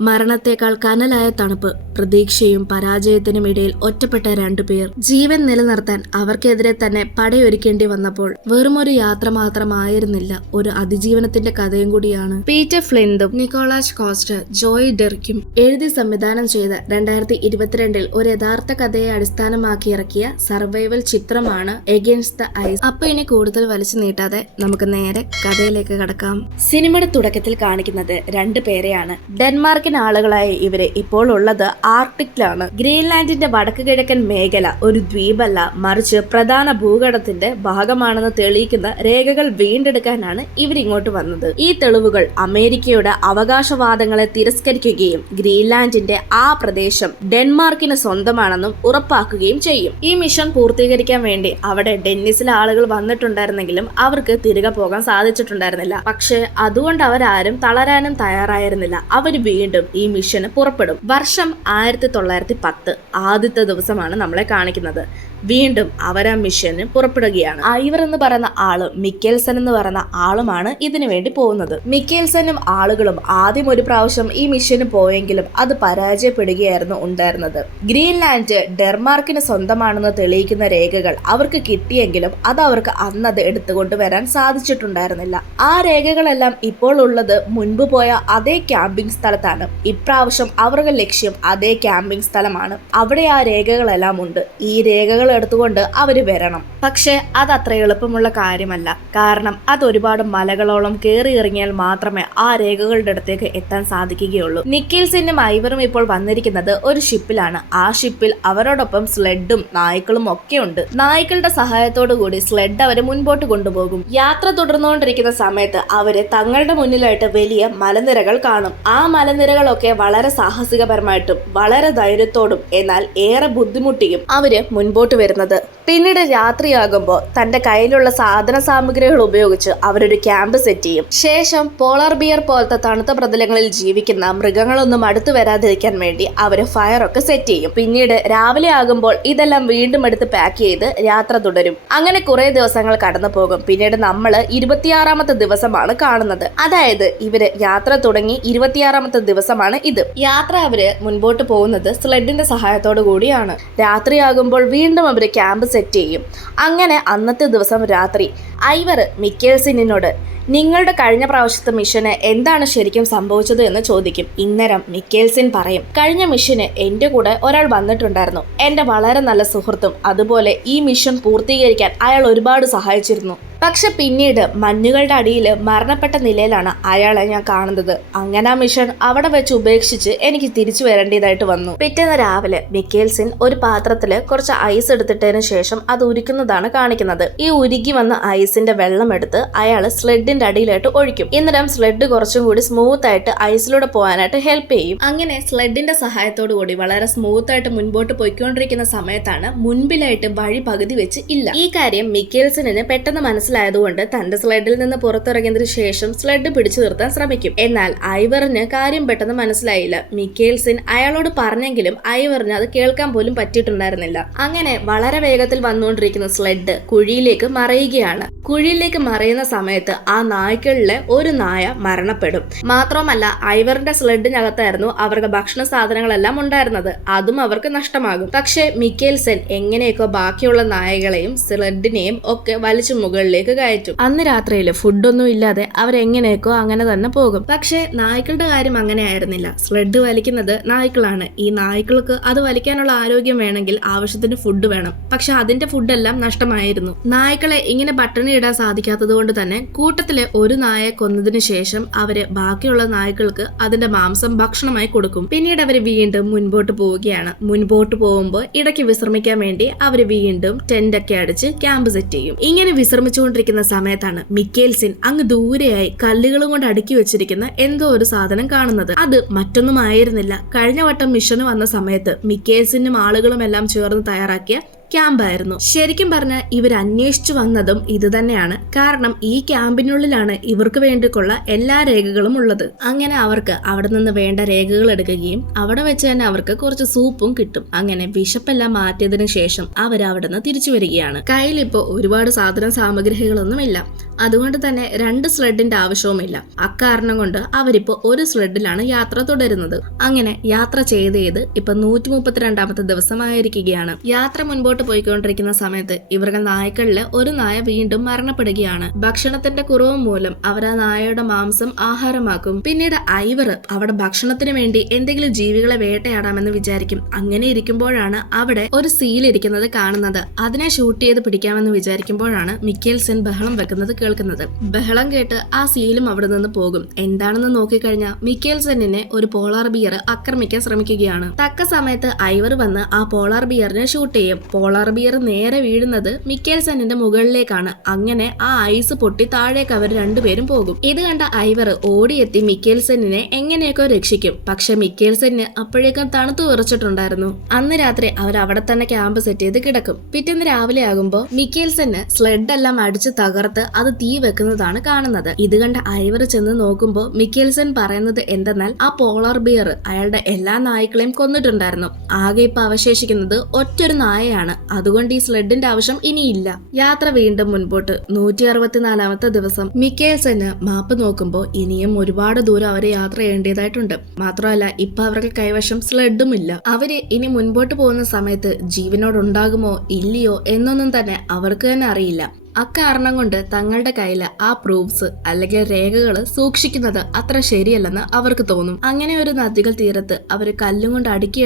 മരണത്തേക്കാൾ കനലായ തണുപ്പ്, പ്രതീക്ഷയും പരാജയത്തിനും ഇടയിൽ ഒറ്റപ്പെട്ട രണ്ടുപേർ. ജീവൻ നിലനിർത്താൻ അവർക്കെതിരെ തന്നെ പടയൊരുക്കേണ്ടി വന്നപ്പോൾ വെറുമൊരു യാത്ര മാത്രമായിരുന്നില്ല, ഒരു അതിജീവനത്തിന്റെ കഥയും കൂടിയാണ്. പീറ്റർ ഫ്ലിൻതും നിക്കോളാസ് കോസ്റ്റർ, ജോയ് ഡെർക്കും എഴുതി സംവിധാനം ചെയ്ത 2022 ഒരു യഥാർത്ഥ കഥയെ അടിസ്ഥാനമാക്കി ഇറക്കിയ സർവൈവൽ ചിത്രമാണ് എഗെയിൻസ്റ്റ് ദ ഐസ്. അപ്പൊ ഇനി കൂടുതൽ വലിച്ചു നീട്ടാതെ നമുക്ക് നേരെ കഥയിലേക്ക് കടക്കാം. സിനിമയുടെ തുടക്കത്തിൽ കാണിക്കുന്നത് രണ്ടു പേരെയാണ്. ഡെൻമാർക്കിന് ആളുകളായ ഇവര് ഇപ്പോൾ ഉള്ളത് ആർട്ടിക്കിലാണ്. ഗ്രീൻലാൻഡിന്റെ വടക്ക് കിഴക്കൻ മേഖല ഒരു ദ്വീപല്ല, മറിച്ച് പ്രധാന ഭൂഖണ്ഡത്തിന്റെ ഭാഗമാണെന്ന് തെളിയിക്കുന്ന രേഖകൾ വീണ്ടെടുക്കാനാണ് ഇവരിങ്ങോട്ട് വന്നത്. ഈ തെളിവുകൾ അമേരിക്കയുടെ അവകാശവാദങ്ങളെ തിരസ്കരിക്കുകയും ഗ്രീൻലാൻഡിന്റെ ആ പ്രദേശം ഡെൻമാർക്കിന് സ്വന്തമാണെന്നും ഉറപ്പാക്കുകയും ചെയ്യും. ഈ മിഷൻ പൂർത്തീകരിക്കാൻ വേണ്ടി അവിടെ ഡെന്നിസിലെ ആളുകൾ വന്നിട്ടുണ്ടായിരുന്നെങ്കിലും അവർക്ക് തിരികെ പോകാൻ സാധിച്ചിട്ടുണ്ടായിരുന്നില്ല. പക്ഷേ അതുകൊണ്ട് അവരാരും തളരാനും തയ്യാറായിരുന്നില്ല. അവര് വീണ്ടും ഈ മിഷന് പുറപ്പെടും. വർഷം 1910 ആദ്യത്തെ ദിവസമാണ് നമ്മളെ കാണിക്കുന്നത്. വീണ്ടും അവർ ആ മിഷന് പുറപ്പെടുകയാണ്. ഐവർ എന്ന് പറയുന്ന ആളും മിക്കേൽസൺ എന്ന് പറയുന്ന ആളുമാണ് ഇതിനു വേണ്ടി പോകുന്നത്. മിക്കേൽസനും ആളുകളും ആദ്യം ഒരു പ്രാവശ്യം ഈ മിഷന് പോയെങ്കിലും അത് പരാജയപ്പെടുകയായിരുന്നു ഉണ്ടായിരുന്നത്. ഗ്രീൻലാൻഡ് ഡെൻമാർക്കിന് സ്വന്തമാണെന്ന് തെളിയിക്കുന്ന രേഖകൾ അവർക്ക് കിട്ടിയെങ്കിലും അത് അവർക്ക് അന്നത് എടുത്തുകൊണ്ട് വരാൻ സാധിച്ചിട്ടുണ്ടായിരുന്നില്ല. ആ രേഖകളെല്ലാം ഇപ്പോൾ ഉള്ളത് മുൻപ് പോയ അതേ ക്യാമ്പിംഗ് സ്ഥലത്താണ്. ഇപ്രാവശ്യം അവരുടെ ലക്ഷ്യം അതേ ക്യാമ്പിംഗ് സ്ഥലമാണ്. അവിടെ ആ രേഖകളെല്ലാം ഉണ്ട്. ഈ രേഖകൾ എടുത്തുകൊണ്ട് അവര് വരണം. പക്ഷെ അത് അത്ര എളുപ്പമുള്ള കാര്യമല്ല. കാരണം അത് ഒരുപാട് മലകളോളം കയറി ഇറങ്ങിയാൽ മാത്രമേ ആ രേഖകളുടെ അടുത്തേക്ക് എത്താൻ സാധിക്കുകയുള്ളൂ. നിക്കീൽസനും ഐവറും ഇപ്പോൾ വന്നിരിക്കുന്നത് ഒരു ഷിപ്പിലാണ്. ആ ഷിപ്പിൽ അവരോടൊപ്പം സ്ലെഡും നായ്ക്കളും ഒക്കെ ഉണ്ട്. നായ്ക്കളുടെ സഹായത്തോടു കൂടി സ്ലെഡ് അവരെ മുൻപോട്ട് കൊണ്ടുപോകും. യാത്ര തുടർന്നുകൊണ്ടിരിക്കുന്ന സമയത്ത് അവര് തങ്ങളുടെ മുന്നിലായിട്ട് വലിയ മലനിരകൾ കാണും. ആ മലനിരകളൊക്കെ വളരെ സാഹസികപരമായിട്ടും വളരെ ധൈര്യത്തോടും എന്നാൽ ഏറെ ബുദ്ധിമുട്ടിയും അവര് മുൻപോട്ട് വരുന്നത്. പിന്നീട് രാത്രിയാകുമ്പോൾ തന്റെ കയ്യിലുള്ള സാധന സാമഗ്രികൾ ഉപയോഗിച്ച് അവരൊരു ക്യാമ്പ് സെറ്റ് ചെയ്യും. ശേഷം പോളാർ ബിയർ പോലത്തെ തണുത്ത പ്രതലങ്ങളിൽ ജീവിക്കുന്ന മൃഗങ്ങളൊന്നും അടുത്തു വരാതിരിക്കാൻ വേണ്ടി അവര് ഫയറൊക്കെ സെറ്റ് ചെയ്യും. പിന്നീട് രാവിലെ ആകുമ്പോൾ ഇതെല്ലാം വീണ്ടും എടുത്ത് പാക്ക് ചെയ്ത് യാത്ര തുടരും. അങ്ങനെ കുറെ ദിവസങ്ങൾ കടന്നു പോകും. പിന്നീട് നമ്മള് 26ാമത്തെ ദിവസമാണ് കാണുന്നത്. അതായത് ഇവര് യാത്ര തുടങ്ങി 26ാമത്തെ ദിവസമാണ് ഇത്. യാത്ര അവര് മുൻപോട്ട് പോകുന്നത് സ്ലെഡിന്റെ സഹായത്തോടു കൂടിയാണ്. രാത്രിയാകുമ്പോൾ വീണ്ടും അവര് ക്യാമ്പ് സെറ്റ് ചെയ്യും. അങ്ങനെ അന്നത്തെ ദിവസം രാത്രി ഐവർ മിക്കേൽസണിനോട് നിങ്ങളുടെ കഴിഞ്ഞ പ്രാവശ്യത്തെ മിഷന് എന്താണ് ശരിക്കും സംഭവിച്ചത് എന്ന് ചോദിക്കും. ഇന്നേരം മിക്കേൽസൺ പറയും, കഴിഞ്ഞ മിഷന് എന്റെ കൂടെ ഒരാൾ വന്നിട്ടുണ്ടായിരുന്നു, എന്റെ വളരെ നല്ല സുഹൃത്തും. അതുപോലെ ഈ മിഷൻ പൂർത്തീകരിക്കാൻ അയാൾ ഒരുപാട് സഹായിച്ചിരുന്നു. പക്ഷെ പിന്നീട് മഞ്ഞുകളുടെ അടിയിൽ മരണപ്പെട്ട നിലയിലാണ് അയാളെ ഞാൻ കാണുന്നത്. അങ്ങനെ ആ മിഷൻ അവിടെ വെച്ച് ഉപേക്ഷിച്ച് എനിക്ക് തിരിച്ചു വരേണ്ടതായിട്ട് വന്നു. പിറ്റേന്ന് രാവിലെ മിക്കേൽസൺ ഒരു പാത്രത്തില് കുറച്ച് ഐസ് എടുത്തിട്ടതിന് ശേഷം അത് ഉരുക്കുന്നതാണ് കാണിക്കുന്നത്. ഈ ഉരുകി വന്ന ഐസിന്റെ വെള്ളം എടുത്ത് അയാൾ സ്ലെഡിന്റെ അടിയിലായിട്ട് ഒഴിക്കും. എന്നിട്ടും സ്ലെഡ് കുറച്ചും കൂടി സ്മൂത്ത് ആയിട്ട് ഐസിലൂടെ പോകാനായിട്ട് ഹെൽപ്പ് ചെയ്യും. അങ്ങനെ സ്ലെഡിന്റെ സഹായത്തോടു കൂടി വളരെ സ്മൂത്ത് ആയിട്ട് മുൻപോട്ട് പോയിക്കൊണ്ടിരിക്കുന്ന സമയത്താണ് മുൻപിലായിട്ട് വഴി പകുതി വെച്ച് ഇല്ല. ഈ കാര്യം മിക്കേൽസണിന് പെട്ടെന്ന് മനസ്സിലായതുകൊണ്ട് തന്റെ സ്ലെഡിൽ നിന്ന് പുറത്തിറങ്ങിയതിനു ശേഷം സ്ലെഡ് പിടിച്ചു നിർത്താൻ ശ്രമിക്കും. എന്നാൽ ഐവറിന് കാര്യം പെട്ടെന്ന് മനസ്സിലായില്ല. മിക്കേൽസൺ അയാളോട് പറഞ്ഞെങ്കിലും ഐവറിന് അത് കേൾക്കാൻ പോലും പറ്റിയിട്ടുണ്ടായിരുന്നില്ല. അങ്ങനെ വളരെ വേഗത്തിൽ വന്നുകൊണ്ടിരിക്കുന്ന സ്ലെഡ് കുഴിയിലേക്ക് മറയുകയാണ്. കുഴിയിലേക്ക് മറയുന്ന സമയത്ത് ആ നായ്ക്കളിലെ ഒരു നായ മരണപ്പെടും. മാത്രമല്ല ഐവറിന്റെ സ്ലെഡിനകത്തായിരുന്നു അവരുടെ ഭക്ഷണ സാധനങ്ങളെല്ലാം ഉണ്ടായിരുന്നത്. അതും അവർക്ക് നഷ്ടമാകും. പക്ഷെ മിക്കേൽസൺ എങ്ങനെയൊക്കെ ബാക്കിയുള്ള നായകളെയും സ്ലെഡിനെയും ഒക്കെ വലിച്ചു മുകളിലേക്ക് കയറ്റും. അന്ന് രാത്രിയിൽ ഫുഡൊന്നും ഇല്ലാതെ അവരെങ്ങനെയൊക്കെ അങ്ങനെ തന്നെ പോകും. പക്ഷെ നായ്ക്കളുടെ കാര്യം അങ്ങനെ ആയിരുന്നില്ല. സ്ലെഡ് വലിക്കുന്നത് നായ്ക്കളാണ്. ഈ നായ്ക്കൾക്ക് അത് വലിക്കാനുള്ള ആരോഗ്യം വേണമെങ്കിൽ ആവശ്യത്തിന് ഫുഡ് വേണം. പക്ഷെ അതിന്റെ ഫുഡെല്ലാം നഷ്ടമായിരുന്നു. നായ്ക്കളെ ഇങ്ങനെ പട്ടിണി ഇടാൻ സാധിക്കാത്തത് കൊണ്ട് തന്നെ കൂട്ടത്തിലെ ഒരു നായയെ കൊന്നതിന് ശേഷം അവര് ബാക്കിയുള്ള നായ്ക്കൾക്ക് അതിന്റെ മാംസം ഭക്ഷണമായി കൊടുക്കും. പിന്നീട് അവര് വീണ്ടും മുൻപോട്ട് പോവുകയാണ്. മുൻപോട്ട് പോകുമ്പോൾ ഇടയ്ക്ക് വിശ്രമിക്കാൻ വേണ്ടി അവര് വീണ്ടും ടെന്റ് ഒക്കെ അടിച്ച് ക്യാമ്പ് സെറ്റ് ചെയ്യും. ഇങ്ങനെ വിശ്രമിച്ചുകൊണ്ടിരിക്കുന്ന സമയത്താണ് മിക്കേൽസൺ അങ്ങ് ദൂരെയായി കല്ലുകളും കൊണ്ട് അടുക്കി വെച്ചിരിക്കുന്ന എന്തോ ഒരു സാധനം കാണുന്നത്. അത് മറ്റൊന്നും ആയിരുന്നില്ല, കഴിഞ്ഞ വട്ടം മിഷന് വന്ന സമയത്ത് മിക്കേൽസനും ആളുകളും എല്ലാം ചേർന്ന് തയ്യാറാക്കിയ ക്യാമ്പായിരുന്നു. ശരിക്കും പറഞ്ഞാൽ ഇവർ അന്വേഷിച്ചു വന്നതും ഇത് തന്നെയാണ്. കാരണം ഈ ക്യാമ്പിനുള്ളിലാണ് ഇവർക്ക് വേണ്ടിയുള്ള എല്ലാ രേഖകളും ഉള്ളത്. അങ്ങനെ അവർക്ക് അവിടെ നിന്ന് വേണ്ട രേഖകൾ എടുക്കുകയും അവിടെ വെച്ച് തന്നെ അവർക്ക് കുറച്ച് സൂപ്പും കിട്ടും. അങ്ങനെ വിശപ്പെല്ലാം മാറ്റിയതിനു ശേഷം അവർ അവിടെ നിന്ന് തിരിച്ചു വരികയാണ്. കയ്യിലിപ്പോ ഒരുപാട് സാധന സാമഗ്രികളൊന്നുമില്ല. അതുകൊണ്ട് തന്നെ 2 സ്ലെഡിന്റെ ആവശ്യവുമില്ല. അക്കാരണം കൊണ്ട് അവരിപ്പോ ഒരു സ്ലെഡിലാണ് യാത്ര തുടരുന്നത്. അങ്ങനെ യാത്ര ചെയ്ത് ഇപ്പൊ 132ാമത്തെ ദിവസമായിരിക്കുകയാണ്. യാത്ര മുൻപോട്ട് പോയിക്കൊണ്ടിരിക്കുന്ന സമയത്ത് ഇവരുടെ നായ്ക്കളില് ഒരു നായ വീണ്ടും മരണപ്പെടുകയാണ്. ഭക്ഷണത്തിന്റെ കുറവ് മൂലം അവർ ആ നായയുടെ മാംസം ആഹാരമാക്കും. പിന്നീട് ഐവർ അവിടെ ഭക്ഷണത്തിന് വേണ്ടി എന്തെങ്കിലും ജീവികളെ വേട്ടയാടാമെന്ന് വിചാരിക്കും. അങ്ങനെ ഇരിക്കുമ്പോഴാണ് അവിടെ ഒരു സീൽ ഇരിക്കുന്നത് കാണുന്നത്. അതിനെ ഷൂട്ട് ചെയ്ത് പിടിക്കാമെന്ന് വിചാരിക്കുമ്പോഴാണ് മിക്കേൽസൺ ബഹളം വെക്കുന്നത് കേൾക്കുന്നത്. ബഹളം കേട്ട് ആ സീലും അവിടെ നിന്ന് പോകും. എന്താണെന്ന് നോക്കിക്കഴിഞ്ഞാൽ മിക്കേൽസണിനെ ഒരു പോളാർ ബിയർ ആക്രമിക്കാൻ ശ്രമിക്കുകയാണ്. തക്ക സമയത്ത് ഐവർ വന്ന് ആ പോളാർ ബിയറിനെ ഷൂട്ട് ചെയ്യും. പോളാർ ബിയർ നേരെ വീഴുന്നത് മിക്കേൽസണിന്റെ മുകളിലേക്കാണ്. അങ്ങനെ ആ ഐസ് പൊട്ടി താഴേക്ക് അവർ രണ്ടുപേരും പോകും. ഇത് കണ്ട ഐവർ ഓടിയെത്തി മിക്കേൽസണിനെ എങ്ങനെയൊക്കെ രക്ഷിക്കും. പക്ഷെ മിക്കേൽസണിന് അപ്പോഴേക്കും തണുത്തു വിറച്ചിട്ടുണ്ടായിരുന്നു. അന്ന് രാത്രി അവർ അവിടെ തന്നെ ക്യാമ്പ് സെറ്റ് ചെയ്ത് കിടക്കും. പിറ്റേന്ന് രാവിലെ ആകുമ്പോ മിക്കേൽസന് സ്ലെഡ് എല്ലാം അടിച്ച് തകർത്ത് അത് തീ വെക്കുന്നതാണ് കാണുന്നത്. ഇത് കണ്ട ഐവർ ചെന്ന് നോക്കുമ്പോ മിക്കേൽസൺ പറയുന്നത് എന്തെന്നാൽ ആ പോളാർ ബിയർ അയാളുടെ എല്ലാ നായ്ക്കളെയും കൊന്നിട്ടുണ്ടായിരുന്നു. ആകെ ഇപ്പൊ അവശേഷിക്കുന്നത് ഒറ്റൊരു നായയാണ്. അതുകൊണ്ട് ഈ സ്ലെഡിന്റെ ആവശ്യം ഇനിയില്ല. യാത്ര വീണ്ടും മുൻപോട്ട്. 164ാമത്തെ ദിവസം. മിക്കേൽസന് മാപ്പ് നോക്കുമ്പോ ഇനിയും ഒരുപാട് ദൂരം അവര് യാത്ര ചെയ്യേണ്ടതായിട്ടുണ്ട്. മാത്രമല്ല ഇപ്പൊ അവർക്ക് കൈവശം സ്ലെഡും ഇല്ല. അവര് ഇനി മുൻപോട്ട് പോകുന്ന സമയത്ത് ജീവനോടുണ്ടാകുമോ ഇല്ലയോ എന്നൊന്നും തന്നെ അവർക്ക് തന്നെ അറിയില്ല. അക്കാരണം കൊണ്ട് തങ്ങളുടെ കയ്യിൽ ആ പ്രൂഫ്സ് അല്ലെങ്കിൽ രേഖകൾ സൂക്ഷിക്കുന്നത് അത്ര ശരിയല്ലെന്ന് അവർക്ക് തോന്നും. അങ്ങനെ ഒരു നദികൾ തീരത്ത് അവർ കല്ലും കൊണ്ട് അടുക്കി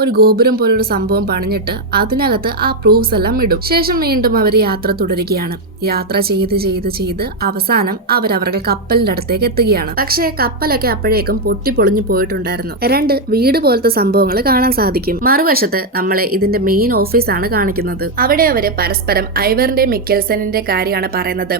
ഒരു ഗോപുരം പോലൊരു സംഭവം പണിഞ്ഞിട്ട് അതിനകത്ത് ആ പ്രൂഫ്സ് എല്ലാം ഇടും. ശേഷം വീണ്ടും അവർ യാത്ര തുടരുകയാണ്. യാത്ര ചെയ്ത് അവസാനം അവരവരുടെ കപ്പലിന്റെ അടുത്തേക്ക് എത്തുകയാണ്. പക്ഷേ കപ്പലൊക്കെ അപ്പോഴേക്കും പൊട്ടിപ്പൊളിഞ്ഞു പോയിട്ടുണ്ടായിരുന്നു. 2 വീട് പോലത്തെ സംഭവങ്ങൾ കാണാൻ സാധിക്കും. മറുവശത്ത് നമ്മളെ ഇതിന്റെ മെയിൻ ഓഫീസാണ് കാണിക്കുന്നത്. അവിടെ അവര് പരസ്പരം ഐവറിന്റെ മിക്കേൽസണിന്റെ കാര്യമാണ് പറയുന്നത്.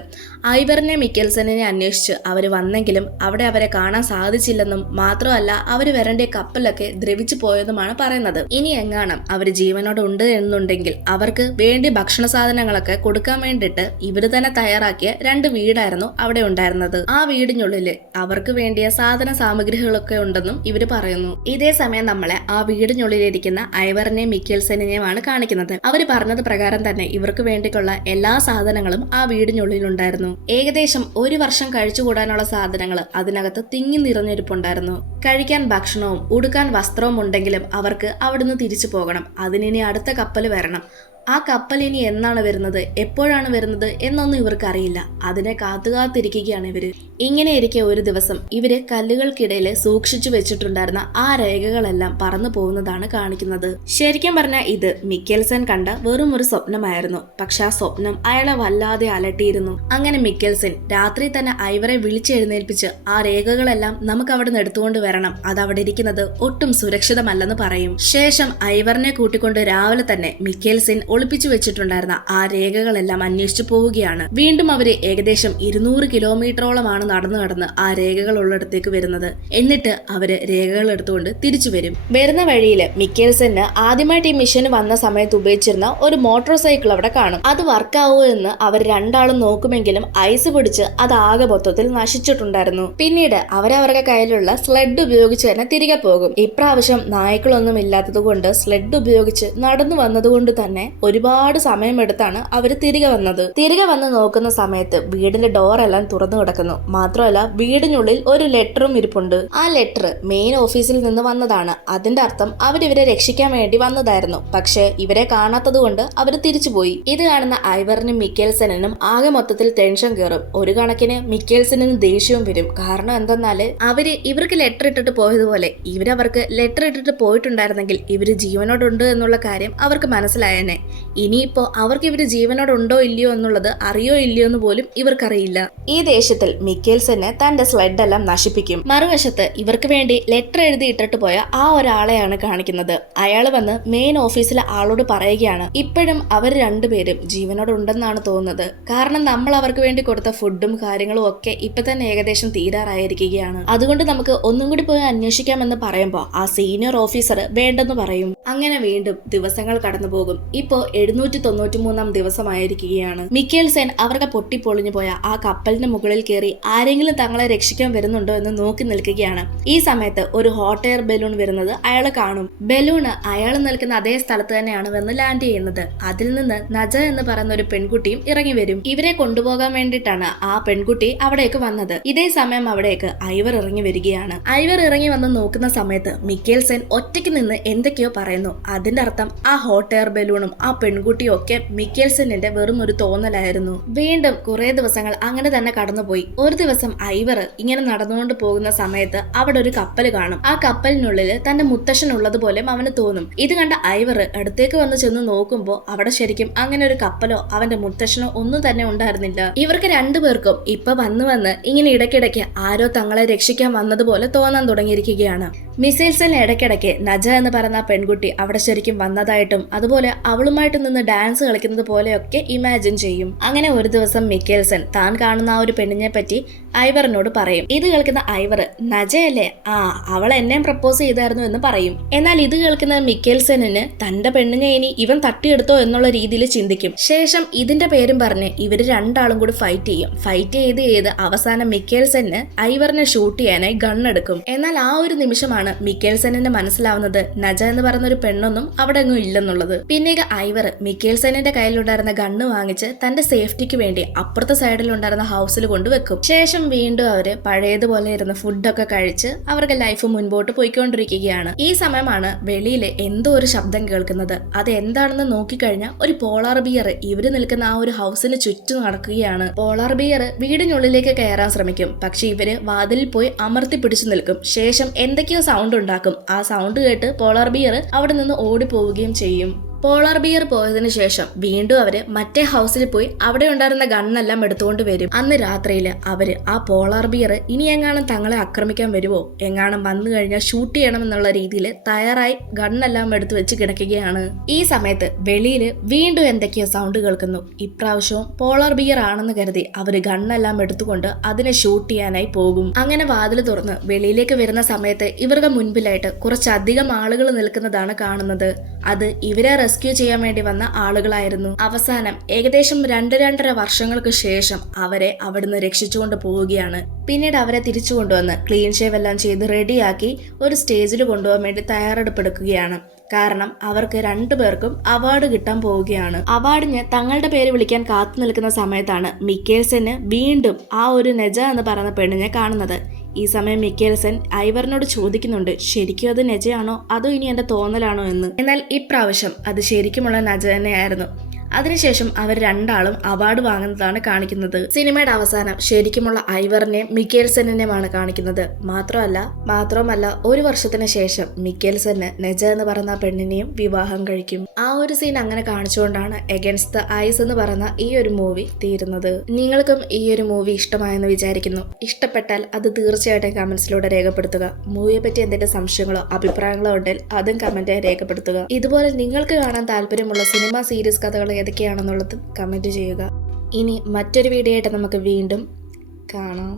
ഐവറിനെ മിക്കേൽസണിനെ അന്വേഷിച്ച് അവര് വന്നെങ്കിലും അവിടെ അവരെ കാണാൻ സാധിച്ചില്ലെന്നും മാത്രമല്ല അവര് വരേണ്ട കപ്പലൊക്കെ ദ്രവിച്ചു പോയതുമാണ് പറയുന്നത്. ഇനി എങ്ങാണം അവര് ജീവനോടുണ്ട് എന്നുണ്ടെങ്കിൽ അവർക്ക് വേണ്ടി ഭക്ഷണ സാധനങ്ങളൊക്കെ കൊടുക്കാൻ വേണ്ടിട്ട് ഇവര് തന്നെ തയ്യാറാക്കിയ 2 വീടായിരുന്നു അവിടെ ഉണ്ടായിരുന്നത്. ആ വീടിനുള്ളില് അവർക്ക് വേണ്ടിയ സാധന സാമഗ്രികളൊക്കെ ഉണ്ടെന്നും ഇവര് പറയുന്നു. ഇതേ സമയം നമ്മളെ ആ വീടിനുള്ളിലിരിക്കുന്ന ഐവറിനെ മിക്കേൽസണിനെയുമാണ് കാണിക്കുന്നത്. അവര് പറഞ്ഞത് പ്രകാരം തന്നെ ഇവർക്ക് വേണ്ടിയുള്ള എല്ലാ സാധനങ്ങളും ആ വീടിനുള്ളിലുണ്ടായിരുന്നു. ഏകദേശം 1 വർഷം കഴിച്ചുകൂടാനുള്ള സാധനങ്ങൾ അതിനകത്ത് തിങ്ങി നിറഞ്ഞിരിപ്പുണ്ടായിരുന്നു. കഴിക്കാൻ ഭക്ഷണവും ഉടുക്കാൻ വസ്ത്രവും ഉണ്ടെങ്കിലും അവർക്ക് അവിടുന്ന് തിരിച്ചു പോകണം. അതിനി അടുത്ത കപ്പൽ വരണം. ആ കപ്പൽ ഇനി എന്നാണ് വരുന്നത്, എപ്പോഴാണ് വരുന്നത് എന്നൊന്നും ഇവർക്ക് അറിയില്ല. അതിനെ കാത്തുകാത്തിരിക്കുകയാണ് ഇവര്. ഇങ്ങനെ ഇരിക്കെ ഒരു ദിവസം ഇവര് കല്ലുകൾക്കിടയിൽ സൂക്ഷിച്ചു വെച്ചിട്ടുണ്ടായിരുന്ന ആ രേഖകളെല്ലാം പറന്നു പോകുന്നതാണ് കാണിക്കുന്നത്. ശരിക്കും പറഞ്ഞാൽ ഇത് മിക്കേൽസൺ കണ്ട വെറും ഒരു സ്വപ്നമായിരുന്നു. പക്ഷെ ആ സ്വപ്നം അയാളെ വല്ലാതെ അലട്ടിയിരുന്നു. അങ്ങനെ മിക്കേൽസൺ രാത്രി തന്നെ ഐവറെ വിളിച്ചെഴുന്നേൽപ്പിച്ച് ആ രേഖകളെല്ലാം നമുക്ക് അവിടെ നിന്ന് എടുത്തുകൊണ്ട് വരണം, അത് അവിടെ ഇരിക്കുന്നത് ഒട്ടും സുരക്ഷിതമല്ലെന്ന് പറയും. ശേഷം ഐവറിനെ കൂട്ടിക്കൊണ്ട് രാവിലെ തന്നെ മിക്കേൽസൺ ഒളിപ്പിച്ചു വെച്ചിട്ടുണ്ടായിരുന്ന ആ രേഖകളെല്ലാം അന്വേഷിച്ചു പോവുകയാണ്. വീണ്ടും അവര് ഏകദേശം 200 കിലോമീറ്ററോളമാണ് നടന്ന് ആ രേഖകൾ ഉള്ളിടത്തേക്ക് വരുന്നത്. എന്നിട്ട് അവര് രേഖകൾ എടുത്തുകൊണ്ട് തിരിച്ചു വരും. വരുന്ന വഴിയില് മിക്കേൽസന് ആദ്യമായിട്ട് ഈ മിഷന് വന്ന സമയത്ത് ഉപയോഗിച്ചിരുന്ന ഒരു മോട്ടോർ സൈക്കിൾ അവിടെ കാണും. അത് വർക്കാവോ എന്ന് അവർ രണ്ടാളും നോക്കുമെങ്കിലും ഐസ് പിടിച്ച് അത് ആകെ മൊത്തത്തിൽ നശിച്ചിട്ടുണ്ടായിരുന്നു. പിന്നീട് അവരവരുടെ കയ്യിലുള്ള സ്ലെഡ് ഉപയോഗിച്ച് തന്നെ തിരികെ പോകും. ഇപ്രാവശ്യം നായ്ക്കളൊന്നും ഇല്ലാത്തത് കൊണ്ട് സ്ലെഡ് ഉപയോഗിച്ച് നടന്നു വന്നതുകൊണ്ട് തന്നെ ഒരുപാട് സമയമെടുത്താണ് അവര് തിരികെ വന്നത്. തിരികെ വന്ന് നോക്കുന്ന സമയത്ത് വീടിന്റെ ഡോറെല്ലാം തുറന്നു കിടക്കുന്നു. മാത്രമല്ല വീടിനുള്ളിൽ ഒരു ലെറ്ററും ഇരിപ്പുണ്ട്. ആ ലെറ്റർ മെയിൻ ഓഫീസിൽ നിന്ന് വന്നതാണ്. അതിന്റെ അർത്ഥം അവരിവരെ രക്ഷിക്കാൻ വേണ്ടി വന്നതായിരുന്നു. പക്ഷെ ഇവരെ കാണാത്തത് കൊണ്ട് അവര് തിരിച്ചുപോയി. ഇത് കാണുന്ന ഐവറിനും മിക്കേൽസണിനും ആകെ മൊത്തത്തിൽ ടെൻഷൻ കയറും. ഒരു കണക്കിന് മിക്കേൽസണിന് ദേഷ്യവും വരും. കാരണം എന്തെന്നാല് ഇവർക്ക് ലെറ്റർ ഇട്ടിട്ട് പോയതുപോലെ ഇവരവർക്ക് ലെറ്റർ ഇട്ടിട്ട് പോയിട്ടുണ്ടായിരുന്നെങ്കിൽ ഇവര് ജീവനോടുണ്ട് എന്നുള്ള കാര്യം അവർക്ക് മനസ്സിലായേനെ. ഇനിയിപ്പോ അവർക്ക് ഇവര് ജീവനോടുണ്ടോ ഇല്ലയോ എന്നുള്ളത് അറിയോ ഇല്ലയോ എന്ന് പോലും ഇവർക്കറിയില്ല. ഈ ദേഷ്യത്തിൽ മിക്കേൽസന് തന്റെ സ്ലെഡ് എല്ലാം നശിപ്പിക്കും. മറുവശത്ത് ഇവർക്ക് വേണ്ടി ലെറ്റർ എഴുതി ഇട്ടിട്ട് പോയ ആ ഒരാളെയാണ് കാണിക്കുന്നത്. അയാൾ വന്ന് മെയിൻ ഓഫീസിലെ ആളോട് പറയുകയാണ് ഇപ്പോഴും അവർ രണ്ടുപേരും ജീവനോടുണ്ടെന്നാണ് തോന്നുന്നത്. കാരണം നമ്മൾ അവർക്ക് വേണ്ടി കൊടുത്ത ഫുഡും കാര്യങ്ങളും ഒക്കെ ഇപ്പൊ തന്നെ ഏകദേശം തീരാറായിരിക്കുകയാണ്. അതുകൊണ്ട് നമുക്ക് ഒന്നും കൂടി പോയി അന്വേഷിക്കാമെന്ന് പറയുമ്പോ ആ സീനിയർ ഓഫീസർ വേണ്ടെന്ന് പറയും. അങ്ങനെ വീണ്ടും ദിവസങ്ങൾ കടന്നു പോകും. ഇപ്പോ ഇപ്പോൾ 793 ദിവസമായിരിക്കുകയാണ്. മിക്കേൽസൻ അവരുടെ പൊട്ടിപ്പൊളിഞ്ഞു പോയ ആ കപ്പലിന് മുകളിൽ കയറി ആരെങ്കിലും തങ്ങളെ രക്ഷിക്കാൻ വരുന്നുണ്ടോ എന്ന് നോക്കി നിൽക്കുകയാണ്. ഈ സമയത്ത് ഒരു ഹോട്ട് എയർ ബലൂൺ വരുന്നത് അയാൾ കാണും. ബലൂണ് അയാൾ നിൽക്കുന്ന അതേ സ്ഥലത്ത് തന്നെയാണ് വന്ന് ലാൻഡ് ചെയ്യുന്നത്. അതിൽ നിന്ന് നജ എന്ന് പറയുന്ന ഒരു പെൺകുട്ടിയും ഇറങ്ങി വരും. ഇവരെ കൊണ്ടുപോകാൻ വേണ്ടിയിട്ടാണ് ആ പെൺകുട്ടി അവിടേക്ക് വന്നത്. ഇതേ സമയം അവിടേക്ക് ഐവർ ഇറങ്ങി വരികയാണ്. ഐവർ ഇറങ്ങി വന്ന് നോക്കുന്ന സമയത്ത് മിക്കേൽസൻ ഒറ്റയ്ക്ക് നിന്ന് എന്തൊക്കെയോ പറയുന്നു. അതിന്റെ അർത്ഥം ആ ഹോട്ട് എയർ ബലൂണും ആ പെൺകുട്ടിയും ഒക്കെ മിക്കേൽസന്റെ വെറും ഒരു തോന്നലായിരുന്നു. വീണ്ടും കുറെ ദിവസങ്ങൾ അങ്ങനെ തന്നെ കടന്നുപോയി. ഒരു ദിവസം ഐവർ ഇങ്ങനെ നടന്നുകൊണ്ട് പോകുന്ന സമയത്ത് അവിടെ ഒരു കപ്പൽ കാണും. ആ കപ്പലിനുള്ളിൽ തന്റെ മുത്തശ്ശൻ ഉള്ളതുപോലെ അവന് തോന്നും. ഇത് കണ്ട ഐവർ അടുത്തേക്ക് വന്ന് ചെന്ന് നോക്കുമ്പോൾ അവിടെ ശരിക്കും അങ്ങനെ ഒരു കപ്പലോ അവന്റെ മുത്തശ്ശനോ ഒന്നും തന്നെ ഉണ്ടായിരുന്നില്ല. ഇവർക്ക് രണ്ടുപേർക്കും ഇപ്പൊ വന്ന് ഇങ്ങനെ ഇടയ്ക്കിടയ്ക്ക് ആരോ തങ്ങളെ രക്ഷിക്കാൻ വന്നതുപോലെ തോന്നാൻ തുടങ്ങിയിരിക്കുകയാണ്. മിസൈൽസിൽ ഇടയ്ക്കിടയ്ക്ക് നജ എന്ന് പറയുന്ന പെൺകുട്ടി അവിടെ ശരിക്കും വന്നതായിട്ടും അതുപോലെ അവളുമായിട്ട് നിന്ന് ഡാൻസ് കളിക്കുന്നത് പോലെയൊക്കെ ഇമാജിൻ ചെയ്യും. അങ്ങനെ ഒരു ദിവസം മിക്കേൽസൻ താൻ കാണുന്ന ആ ഒരു പെണ്ണിനെ പറ്റി ഐവറിനോട് പറയും. ഇത് കേൾക്കുന്ന ഐവർ നജയല്ലേ, ആ അവൾ എന്നെ പ്രപ്പോസ് ചെയ്തായിരുന്നു എന്ന് പറയും. എന്നാൽ ഇത് കേൾക്കുന്ന മിക്കേൽസനിന് തന്റെ പെണ്ണിനെ ഇനി ഇവൻ തട്ടിയെടുത്തോ എന്നുള്ള രീതിയിൽ ചിന്തിക്കും. ശേഷം ഇതിന്റെ പേരും പറഞ്ഞ് ഇവര് രണ്ടാളും കൂടി ഫൈറ്റ് ചെയ്യും. ഫൈറ്റ് ചെയ്ത് അവസാനം മിക്കേൽസന് ഐവറിനെ ഷൂട്ട് ചെയ്യാനായി ഗണ്ണെടുക്കും. എന്നാൽ ആ ഒരു നിമിഷമാണ് മിക്കേൽസനിന് മനസ്സിലാവുന്നത് നജ എന്ന് പറയുന്ന ഒരു പെണ്ണൊന്നും അവിടെ എങ്ങും ഇല്ലെന്നുള്ളത്. പിന്നീട് ഐവർ മിക്കേൽസനിന്റെ കയ്യിലുണ്ടായിരുന്ന ഗണ്ണ് വാങ്ങിച്ച് തന്റെ സേഫ്റ്റിക്ക് വേണ്ടി അപ്പുറത്തെ സൈഡിൽ ഉണ്ടായിരുന്ന ഹൗസിൽ കൊണ്ടുവെക്കും. ശേഷം വീണ്ടും അവര് പഴയതുപോലെ ഇരുന്ന് ഫുഡൊക്കെ കഴിച്ച് അവർക്ക് ലൈഫ് മുൻപോട്ട് പോയിക്കൊണ്ടിരിക്കുകയാണ്. ഈ സമയമാണ് വെളിയിൽ എന്തോ ഒരു ശബ്ദം കേൾക്കുന്നത്. അത് എന്താണെന്ന് നോക്കിക്കഴിഞ്ഞാൽ ഒരു പോളാർ ബിയർ ഇവര് നിൽക്കുന്ന ആ ഒരു ഹൗസിന് ചുറ്റും നടക്കുകയാണ്. പോളാർ ബിയർ വീടിനുള്ളിലേക്ക് കയറാൻ ശ്രമിക്കും. പക്ഷെ ഇവര് വാതിലിൽ പോയി അമർത്തി പിടിച്ചു നിൽക്കും. ശേഷം എന്തൊക്കെയോ സൗണ്ട് ഉണ്ടാക്കും. ആ സൗണ്ട് കേട്ട് പോളാർ ബിയർ അവിടെ നിന്ന് ഓടിപ്പോവുകയും ചെയ്യും. പോളാർ ബിയർ പോയതിനു ശേഷം വീണ്ടും അവര് മറ്റേ ഹൗസിൽ പോയി അവിടെ ഉണ്ടായിരുന്ന ഗണ്ണെല്ലാം എടുത്തുകൊണ്ട് വരും. അന്ന് രാത്രിയിൽ അവര് ആ പോളാർ ബിയർ ഇനി എങ്ങാനും തങ്ങളെ ആക്രമിക്കാൻ വരുമോ, എങ്ങാനും വന്നു കഴിഞ്ഞാൽ ഷൂട്ട് ചെയ്യണമെന്നുള്ള രീതിയിൽ തയ്യാറായി ഗണ്ണെല്ലാം എടുത്തു വെച്ച് കിടക്കുകയാണ്. ഈ സമയത്ത് വെളിയിൽ വീണ്ടും എന്തൊക്കെയോ സൗണ്ട് കേൾക്കുന്നു. ഇപ്രാവശ്യവും പോളാർ ബിയർ ആണെന്ന് കരുതി അവര് ഗണ്ണെല്ലാം എടുത്തുകൊണ്ട് അതിനെ ഷൂട്ട് ചെയ്യാനായി പോകും. അങ്ങനെ വാതിൽ തുറന്ന് വെളിയിലേക്ക് വരുന്ന സമയത്ത് ഇവരുടെ മുൻപിലായിട്ട് കുറച്ചധികം ആളുകൾ നിൽക്കുന്നതാണ് കാണുന്നത്. അത് ഇവരെ റെസ്ക്യൂ ചെയ്യാൻ വേണ്ടി വന്ന ആളുകളായിരുന്നു. അവസാനം ഏകദേശം 2-2.5 വർഷങ്ങൾക്ക് ശേഷം അവരെ അവിടുന്ന് രക്ഷിച്ചുകൊണ്ട് പോവുകയാണ്. പിന്നീട് അവരെ തിരിച്ചു കൊണ്ടുവന്ന് ക്ലീൻ ഷേവ് എല്ലാം ചെയ്ത് റെഡിയാക്കി ഒരു സ്റ്റേജിൽ കൊണ്ടുപോകാൻ വേണ്ടി തയ്യാറെടുപ്പെടുക്കുകയാണ്. കാരണം അവർക്ക് രണ്ടുപേർക്കും അവാർഡ് കിട്ടാൻ പോവുകയാണ്. അവാർഡിന് തങ്ങളുടെ പേര് വിളിക്കാൻ കാത്തു നിൽക്കുന്ന സമയത്താണ് മിക്കേൽസന് വീണ്ടും ആ ഒരു നജ എന്ന് പറയുന്ന പെണ്ണിനെ കാണുന്നത്. ഈ സമയം മിക്കേൽസൻ ഐവറിനോട് ചോദിക്കുന്നുണ്ട്, ശരിക്കും അത് നജയാണോ അതോ ഇനി എന്റെ തോന്നലാണോ എന്ന്. എന്നാൽ ഇപ്രാവശ്യം അത് ശരിക്കുമുള്ള നജ തന്നെയായിരുന്നു. അതിനുശേഷം അവർ രണ്ടാളും അവാർഡ് വാങ്ങുന്നതാണ് കാണിക്കുന്നത്. സിനിമയുടെ അവസാനം ശരിക്കുമുള്ള ഐവറിനെയും മിക്കേൽസനെയുമാണ് കാണിക്കുന്നത്. മാത്രമല്ല 1 വർഷത്തിന് ശേഷം മിക്കേൽസന് നജ എന്ന് പറയുന്ന പെണ്ണിനെയും വിവാഹം കഴിക്കും. ആ ഒരു സീൻ അങ്ങനെ കാണിച്ചുകൊണ്ടാണ് എഗൻസ്റ്റ് ദ ഐസ് എന്ന് പറയുന്ന ഈ ഒരു മൂവി തീരുന്നത്. നിങ്ങൾക്കും ഈ ഒരു മൂവി ഇഷ്ടമായെന്ന് വിചാരിക്കുന്നു. ഇഷ്ടപ്പെട്ടാൽ അത് തീർച്ചയായിട്ടും കമന്റ്സിലൂടെ രേഖപ്പെടുത്തുക. മൂവിയെ പറ്റി എന്തെങ്കിലും സംശയങ്ങളോ അഭിപ്രായങ്ങളോ ഉണ്ടെങ്കിൽ അതും കമന്റായി രേഖപ്പെടുത്തുക. ഇതുപോലെ നിങ്ങൾക്ക് കാണാൻ താല്പര്യമുള്ള സിനിമ സീരീസ് കഥകൾ ഏതൊക്കെയാണെന്നുള്ളതും കമന്റ് ചെയ്യുക. ഇനി മറ്റൊരു വീഡിയോ ആയിട്ട് നമുക്ക് വീണ്ടും കാണാം.